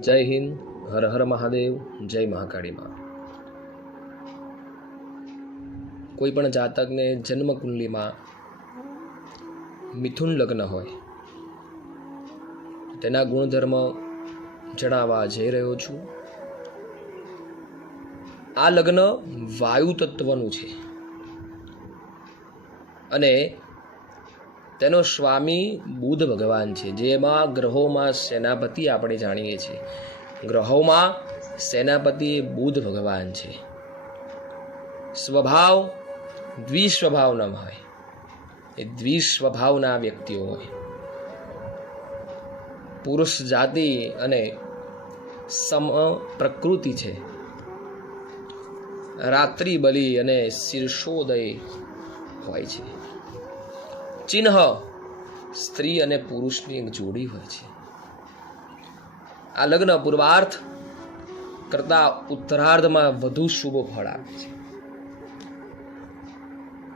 જય હિન્દ, હર હર મહાદેવ, જય મહાકાળીમાં. કોઈ પણ જાતકને જન્મ કુંડલીમાં મિથુન લગ્ન હોય, તેના ગુણધર્મ જણાવવા જઈ રહ્યો છું. આ લગ્ન વાયુ તત્વનું છે. અને તેનો સ્વામી બુધ ભગવાન છે જેમાં ગ્રહોમાં સેનાપતિ આપણે જાણીએ છીએ. ગ્રહોમાં સેનાપતિ એ બુધ ભગવાન છે. સ્વભાવ દ્વિસ્વભાવના હોય. એ દ્વિસ્વભાવના વ્યક્તિઓ હોય. પુરુષ જાતિ અને સમ પ્રકૃતિ છે. રાત્રિ બલી અને શીર્ષોદય હોય છે. ચિહ્ન સ્ત્રી અને પુરુષની એક જોડી હોય છે. આ લગ્ન પૂર્વાર્થ કરતા ઉત્તરાર્ધમાં વધુ શુભ ફળ આપે છે.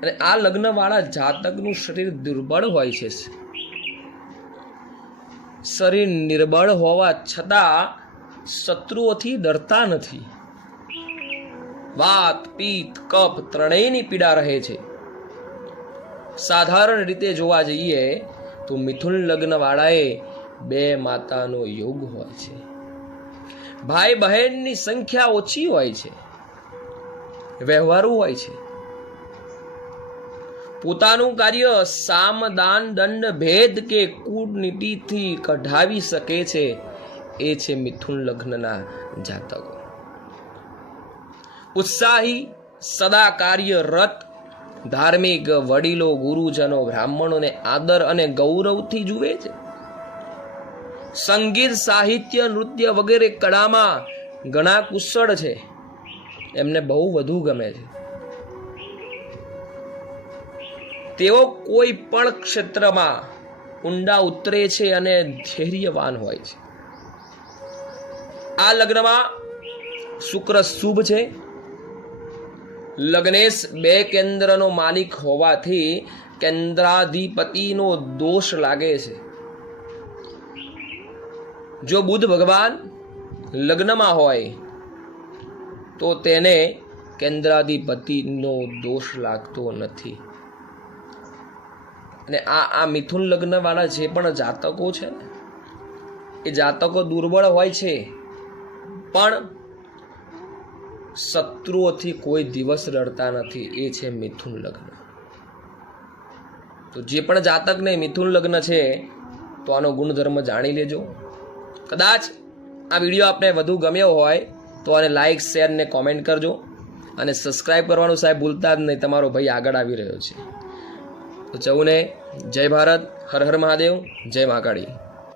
અને આ લગ્નવાળા જાતકનું શરીર દુર્બળ હોય છે. શરીર નિર્બળ હોવા છતાં શત્રુઓથી ડરતા નથી. વાત પિત્ત કફ ત્રણેયની પીડા રહે છે. સાધારણ રીતે જોવા જઈએ તો મિથુન લગ્નવાળાએ બે માતાનો યોગ હોય છે. ભાઈ બહેનની સંખ્યા ઓછી હોય છે. વ્યવહારુ હોય છે. પોતાનું કાર્ય સામ, દાન, દંડ, ભેદ કે કૂટનીતિથી કઢાવી શકે છે એ છે મિથુન લગ્નના જાતકો. ઉત્સાહી સદા કાર્યરત ધાર્મિક વડીલો, ગુરુજનો, બ્રાહ્મણોને આદર અને ગૌરવથી જુએ છે. સંગીત, સાહિત્ય, નૃત્ય વગેરે કળામાં ઘણા કુશળ છે. એમને બહુ વધુ ગમે છે. તેઓ કોઈ પણ ક્ષેત્રમાં ઊંડા ઉતરે છે અને ધૈર્યવાન હોય છે. આ લગ્નમાં શુક્ર શુભ છે. લગ્નેશ બે કેન્દ્રનો માલિક હોવાથી કેન્દ્રાધિપતિનો દોષ લાગે છે. જો બુદ્ધ ભગવાન લગ્નમાં હોય, તો તેને કેન્દ્રાધિપતિનો દોષ લાગતો નથી. અને આ આ મિથુન લગ્નવાળા જે પણ જાતકો છે, એ જાતકો દુર્બળ હોય છે, પણ શત્રુઓથી કોઈ દિવસ રડતા નથી. એ છે મિથુન લગ્ન. તો જે પણ જાતકને મિથુન લગ્ન છે, તો આનો ગુણધર્મ જાણી લેજો. કદાચ આ વીડિયો આપને વધુ ગમ્યો હોય, તો આને લાઈક શેર ને કોમેન્ટ કરજો. અને સબસ્ક્રાઈબ કરવાનું સાહેબ ભૂલતા જ નહીં, તમારો ભાઈ આગળ આવી રહ્યો છે. તો ચૌને, જય ભારત, હર હર મહાદેવ, જય મહાકાળી